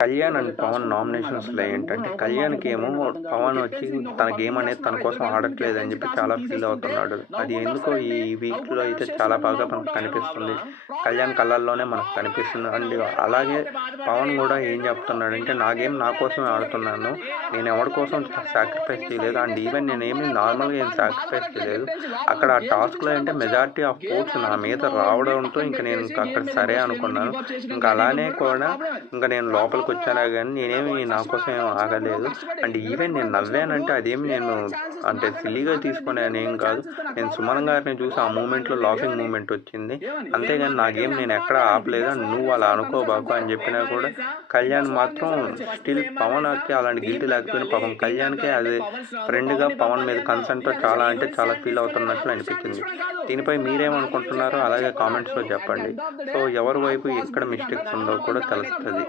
Kalyan and Pawan నామినేషన్స్‌లో ఏంటంటే, కళ్యాణ్‌కి ఏమో పవన్ వచ్చి తన గేమ్ అనేది తన కోసం ఆడట్లేదని చెప్పి చాలా ఫీల్ అవుతున్నాడు. అది ఎందుకో ఈ వీక్‌లో అయితే చాలా బాగా మనకు కనిపిస్తుంది. కళ్యాణ్ కళ్ళల్లోనే మనకు కనిపిస్తుంది. అండ్ అలాగే పవన్ గూడా ఏం చెప్తున్నాడంటే, నా గేమ్ నా కోసమే ఆడుతున్నాను. నేను ఎవడి కోసం సాక్రిఫైస్ చేయలేదు. అండ్ ఈవెన్ నేనేమి నార్మల్‌గా ఏం సాక్రిఫైస్ చేయలేదు. అక్కడ ఆ టాస్క్‌లో ఏంటే మెజారిటీ ఆఫ్ ఓట్స్ నా మీద రావడంతో నేను అక్కడ సరే అనుకున్నాను. ఇంకా అలానే కూడా నేను లోపలికొచ్చానే గానీ నేనేమి నా కోసం ఏమి ఆగలేదు. అండ్ ఈవెన్ నేను నవ్వానంటే అదేమి నేను అంటే సిల్లీగా తీసుకున్నానేం కాదు. నేను సుమన్ గారిని చూసి ఆ మూమెంట్‌లో లాఫింగ్ మూమెంట్ వచ్చింది. అంతేగాని నా గేమ్ నేను ఎక్కడా ఆపలేదు. అండ్ నువ్వు అలా అనుకోబాకు అని చెప్పినా కూడా కళ్యాణ్ మాత్రం స్టిల్ పవన్‌కి అలాంటి గిల్టీ లేకపోయినా పాపం కళ్యాణ్‌కే అది ఫ్రెండ్‌గా పవన్ మీద కన్సర్న్‌తో చాలా అంటే చాలా ఫీల్ అవుతున్నట్లు అనిపించింది. దీనిపై మీరేమనుకుంటున్నారో అలాగే కామెంట్స్‌లో చెప్పండి. సో ఎవరి వైపు ఎక్కడ మిస్టేక్స్ ఉందో కూడా తెలుస్తది.